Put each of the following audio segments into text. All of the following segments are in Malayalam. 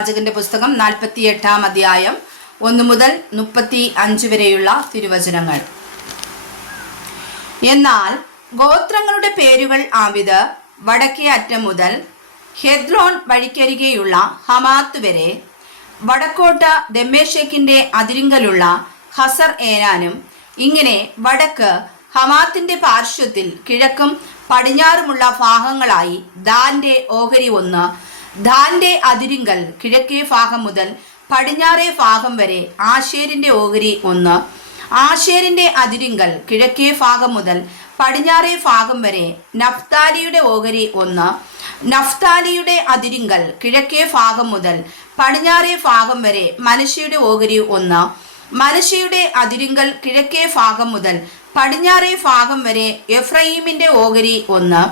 പ്രവാചകന്റെ പുസ്തകം 48-ാം അധ്യായം 1 മുതൽ 35 വരെയുള്ള തിരുവചനങ്ങൾ. എന്നാൽ ഗോത്രങ്ങളുടെ പേരുകൾ ആവിത് വടക്കേ അറ്റം മുതൽ ഹെദ്ലോൺ വഴിക്കരികെയുള്ള ഹമാത്ത് വരെ, വടക്കോട്ട് ദമ്മേശക്കിന്റെ അതിരിങ്കലുള്ള ഹസർ ഏനാനും, ഇങ്ങനെ വടക്ക് ഹമാത്തിന്റെ പാർശ്വത്തിൽ കിഴക്കും പടിഞ്ഞാറുമുള്ള ഭാഗങ്ങളായി ദാന്റെ ഓഹരി ഒന്ന്, ദാന്റെ അതിരിങ്കൽ കിഴക്കേ ഭാഗം മുതൽ പടിഞ്ഞാറേ ഭാഗം വരെ ആശേരിന്റെ ഓഹരി ഒന്ന്, ആശേരിന്റെ അതിരിങ്കൽ കിഴക്കേ ഭാഗം മുതൽ പടിഞ്ഞാറേ ഭാഗം വരെ നഫ്താലിയുടെ ഓഹരി ഒന്ന്, നഫ്താലിയുടെ അതിരിങ്കൽ കിഴക്കേ ഭാഗം മുതൽ പടിഞ്ഞാറേ ഭാഗം വരെ മനശ്ശയുടെ ഓഹരി ഒന്ന്, മനശ്ശയുടെ അതിരിങ്കൽ കിഴക്കേ ഭാഗം മുതൽ പടിഞ്ഞാറേ ഭാഗം വരെ എഫ്രയീമിന്റെ ഓഹരി ഒന്ന്,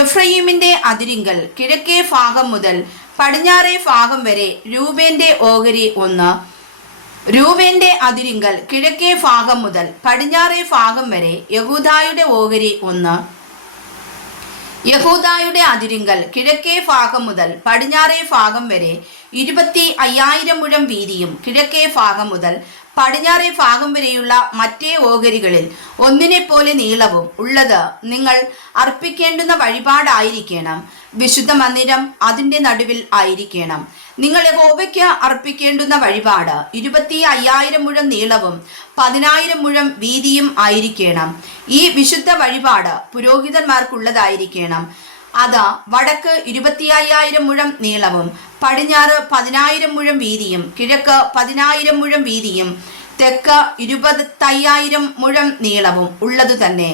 എഫ്രയീമിന്റെ അതിരിങ്കൽ കിഴക്കേ ഭാഗം മുതൽ പടിഞ്ഞാറേ ഭാഗം വരെ രൂബേന്റെ ഓഹരി ഒന്ന്, രൂബേന്റെ അതിരിങ്കൽ കിഴക്കേ ഭാഗം മുതൽ പടിഞ്ഞാറേ ഭാഗം വരെ യഹൂദായുടെ ഓഹരി ഒന്ന്, യഹൂദായുടെ അതിരിങ്കൽ കിഴക്കേ ഭാഗം മുതൽ പടിഞ്ഞാറേ ഭാഗം വരെ 25,000 മുഴം വീതിയും കിഴക്കേ ഭാഗം മുതൽ പടിഞ്ഞാറേ ഭാഗം വരെയുള്ള മറ്റേ ഓഹരികളിൽ ഒന്നിനെ പോലെ നീളവും ഉള്ളത് നിങ്ങൾ അർപ്പിക്കേണ്ടുന്ന വഴിപാടായിരിക്കണം. വിശുദ്ധ മന്ദിരം അതിൻ്റെ നടുവിൽ ആയിരിക്കണം. നിങ്ങൾ യഹോവയ്ക്ക് അർപ്പിക്കേണ്ടുന്ന വഴിപാട് 25,000 മുഴം നീളവും 10,000 മുഴം വീതിയും ആയിരിക്കണം. ഈ വിശുദ്ധ വഴിപാട് പുരോഹിതന്മാർക്കുള്ളതായിരിക്കണം. അത് വടക്ക് 25,000 മുഴം നീളവും പടിഞ്ഞാറ് 10,000 മുഴം വീതിയും കിഴക്ക് 10,000 മുഴം വീതിയും തെക്ക് 25,000 മുഴം നീളവും ഉള്ളതു തന്നെ.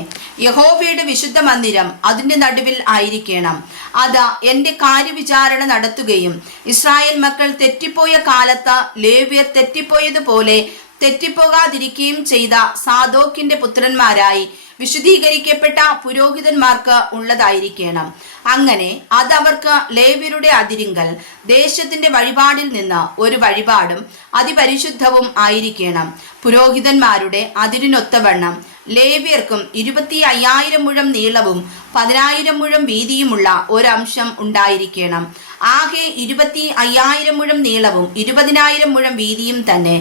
യഹോവയുടെ വിശുദ്ധ മന്ദിരം അതിൻ്റെ നടുവിൽ ആയിരിക്കണം. അത് എൻ്റെ കാര്യവിചാരണ നടത്തുകയും ഇസ്രായേൽ മക്കൾ തെറ്റിപ്പോയ കാലത്ത് ലേവ്യർ തെറ്റിപ്പോയതുപോലെ തെറ്റിപ്പോകാതിരിക്കുകയും ചെയ്ത സാദോക്കിന്റെ പുത്രന്മാരായി വിശുദ്ധീകരിക്കപ്പെട്ട പുരോഹിതന്മാർക്ക് ഉള്ളതായിരിക്കണം. അങ്ങനെ അതവർക്ക് ലേവ്യരുടെ അതിരിങ്കൽ ദേശത്തിന്റെ വഴിപാടിൽ നിന്ന് ഒരു വഴിപാടും അതിപരിശുദ്ധവും ആയിരിക്കണം. പുരോഹിതന്മാരുടെ അതിരിനൊത്തവണ്ണം ലേവ്യർക്കും 25,000 മുഴം നീളവും 10,000 മുഴം വീതിയുമുള്ള ഒരംശം ഉണ്ടായിരിക്കണം. ആകെ 25,000 മുഴം നീളവും 20,000 മുഴം വീതിയും തന്നെ.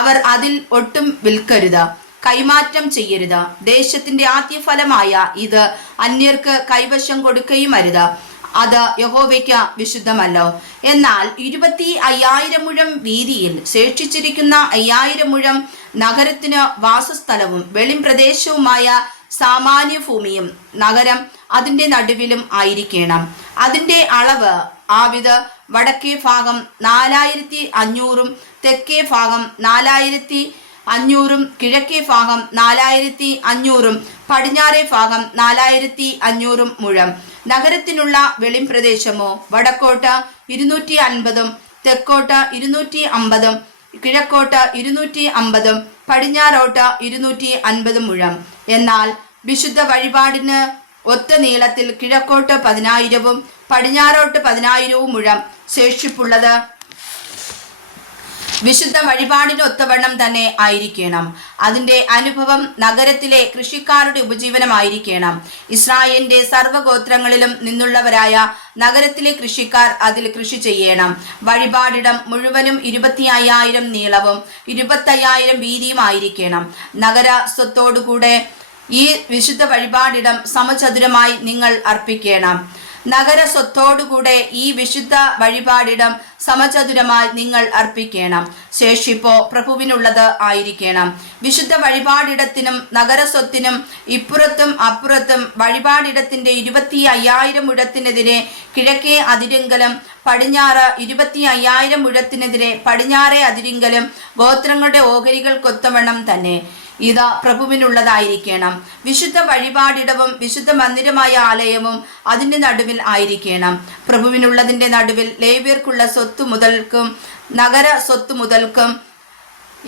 അവർ അതിൽ ഒട്ടും വിൽക്കരുത്, കൈമാറ്റം ചെയ്യരുത്. ദേശത്തിന്റെ ആദ്യഫലമായ ഇത് അന്യർക്ക് കൈവശം കൊടുക്കുകയും അരുത്. അത് യഹോവയ്ക്ക് വിശുദ്ധമല്ലോ. എന്നാൽ 25,000 മുഴം വീതിയിൽ ശേഷിച്ചിരിക്കുന്ന 5,000 മുഴം നഗരത്തിന് വാസസ്ഥലവും വെളിംപ്രദേശവുമായ സാമാന്യ ഭൂമിയും നഗരം അതിന്റെ നടുവിലും ആയിരിക്കണം. അതിന്റെ അളവ് ആവിത് വടക്കേ ഭാഗം 4,500 തെക്കേ ഭാഗം 4,500 കിഴക്കേ ഭാഗം 4,500 പടിഞ്ഞാറേ ഭാഗം 4,500 മുഴം. നഗരത്തിനുള്ള വെളിംപ്രദേശമോ വടക്കോട്ട് 250 തെക്കോട്ട് 250 കിഴക്കോട്ട് 250 പടിഞ്ഞാറോട്ട് 250 മുഴം. എന്നാൽ വിശുദ്ധ വഴിപാടിന് ഒത്ത നീളത്തിൽ കിഴക്കോട്ട് 10,000 പടിഞ്ഞാറോട്ട് 10,000 മുഴം ശേഷിപ്പുള്ളത് വിശുദ്ധ വഴിപാടിന് ഒത്തവണ്ണം തന്നെ ആയിരിക്കണം. അതിന്റെ അനുഭവം നഗരത്തിലെ കൃഷിക്കാരുടെ ഉപജീവനമായിരിക്കണം. ഇസ്രായേലിന്റെ സർവ്വഗോത്രങ്ങളിലും നിന്നുള്ളവരായ നഗരത്തിലെ കൃഷിക്കാർ അതിൽ കൃഷി ചെയ്യണം. വഴിപാടിടം മുഴുവനും 25,000 നീളവും 25,000 വീതിയും ആയിരിക്കണം. നഗര സ്വത്തോടുകൂടെ ഈ വിശുദ്ധ വഴിപാടിടം സമചതുരമായി നിങ്ങൾ അർപ്പിക്കണം. നഗര സ്വത്തോടുകൂടെ ഈ വിശുദ്ധ വഴിപാടിടം സമചതുരമായി നിങ്ങൾ അർപ്പിക്കണം. ശേഷിപ്പോ പ്രഭുവിനുള്ളത് ആയിരിക്കണം. വിശുദ്ധ വഴിപാടിടത്തിനും നഗര സ്വത്തിനും ഇപ്പുറത്തും അപ്പുറത്തും വഴിപാടിടത്തിന്റെ 25,000 മുഴത്തിനെതിരെ കിഴക്കേ അതിരിങ്കലും പടിഞ്ഞാറ് 25,000 മുഴത്തിനെതിരെ പടിഞ്ഞാറേ അതിരിങ്കലും ഗോത്രങ്ങളുടെ ഓഹരികൾക്കൊത്തവണ്ണം തന്നെ. ഇത് പ്രഭുവിനുള്ളതായിരിക്കണം. വിശുദ്ധ വഴിപാടിടവും വിശുദ്ധ മന്ദിരമായ ആലയവും അതിന്റെ നടുവിൽ ആയിരിക്കണം. പ്രഭുവിനുള്ളതിന്റെ നടുവിൽ ലേവ്യർക്കുള്ള സ്വത്ത് മുതൽക്കും നഗര സ്വത്ത് മുതൽക്കും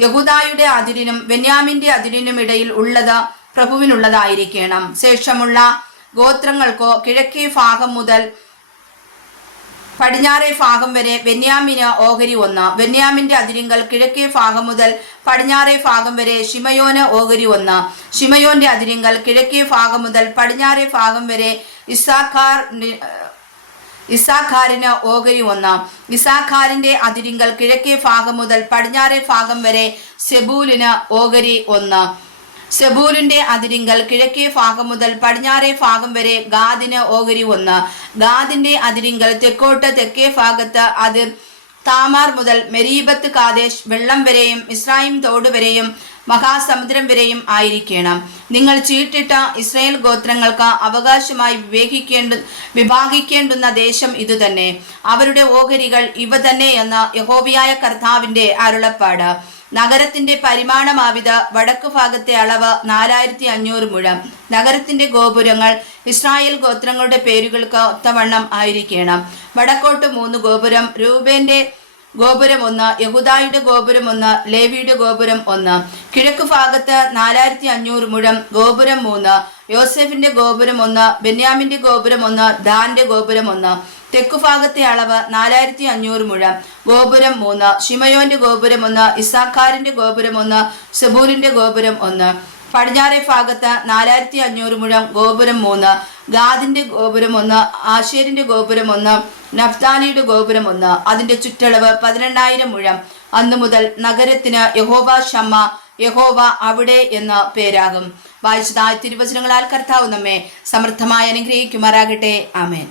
യഹൂദായുടെ അതിരിനും ബെന്യാമിന്റെ അതിരിനും ഇടയിൽ ഉള്ളത് പ്രഭുവിനുള്ളതായിരിക്കണം. ശേഷമുള്ള ഗോത്രങ്ങൾക്കോ കിഴക്കേ ഭാഗം മുതൽ പടിഞ്ഞാറേ ഭാഗം വരെ ബെന്യാമിന് ഓഹരി ഒന്ന്, ബെന്യാമിന്റെ അതിരിങ്കൽ കിഴക്കേ ഭാഗം മുതൽ പടിഞ്ഞാറേ ഭാഗം വരെ ശിമയോന് ഓഹരി ഒന്ന്, ശിമയോന്റെ അതിരിങ്കൽ കിഴക്കേ ഭാഗം മുതൽ പടിഞ്ഞാറേ ഭാഗം വരെ ഇസാഖാരിന് ഓഹരി 1. ഇസാഖാരിന്റെ അതിരിങ്കൽ കിഴക്കേ ഭാഗം മുതൽ പടിഞ്ഞാറേ ഭാഗം വരെ സെബൂലിന് ഓഹരി 1. സെബൂലിന്റെ അതിരിങ്കൽ കിഴക്കേ ഭാഗം മുതൽ പടിഞ്ഞാറേ ഭാഗം വരെ ഗാദിന് ഓഹരി 1. ഗാദിന്റെ അതിരിങ്കൽ തെക്കോട്ട് തെക്കേ ഭാഗത്ത് അതിർ താമാർ മുതൽ മെരീബത്ത് കാദേശ് വെള്ളം വരെയും ഇസ്രായേൽ തോട് വരെയും മഹാസമുദ്രം വരെയും ആയിരിക്കണം. നിങ്ങൾ ചീട്ടിട്ട ഇസ്രായേൽ ഗോത്രങ്ങൾക്ക് അവകാശമായി വിഭാഗിക്കേണ്ടുന്ന ദേശം ഇതുതന്നെ. അവരുടെ ഓഹരികൾ ഇവ തന്നെ എന്ന് യഹോവയായ കർത്താവിന്റെ അരുളപ്പാട്. നഗരത്തിന്റെ പരിമാണമാവിത്. വടക്കു ഭാഗത്തെ അളവ് 4500 മുഴം. നഗരത്തിന്റെ ഗോപുരങ്ങൾ ഇസ്രായേൽ ഗോത്രങ്ങളുടെ പേരുകൾക്ക് ഒത്തവണ്ണം ആയിരിക്കണം. വടക്കോട്ട് 3 ഗോപുരം. രൂബേന്റെ ഗോപുരം 1, യഹൂദായുടെ ഗോപുരം 1, ലേവിയുടെ ഗോപുരം 1. കിഴക്കു ഭാഗത്ത് 4500 മുഴം. ഗോപുരം 3. യോസെഫിന്റെ ഗോപുരം 1, ബെന്യാമിന്റെ ഗോപുരം 1, ദാന്റെ ഗോപുരം 1. തെക്കുഭാഗത്തെ അളവ് 4500 മുഴം. ഗോപുരം 3. ശിമയോന്റെ ഗോപുരം 1, ഇസാഖാരിന്റെ ഗോപുരം 1, സെബൂലിന്റെ ഗോപുരം 1. പടിഞ്ഞാറേ ഭാഗത്ത് 4500 മുഴം. ഗോപുരം 3. ഗാദിന്റെ ഗോപുരം 1, ആശേരിന്റെ ഗോപുരം 1, നഫ്താലിയുടെ ഗോപുരം 1. അതിന്റെ ചുറ്റളവ് 18000 മുഴം. അന്നു മുതൽ നഗരത്തിന് യഹോവ ഷമ്മ, യഹോവ അവിടെ എന്ന പേരാകും. വായിച്ചതായ തിരുവചനങ്ങളാൽ കർത്താവ് നമ്മെ സമൃദ്ധമായി അനുഗ്രഹിക്കുമാറാകട്ടെ. ആമേൻ.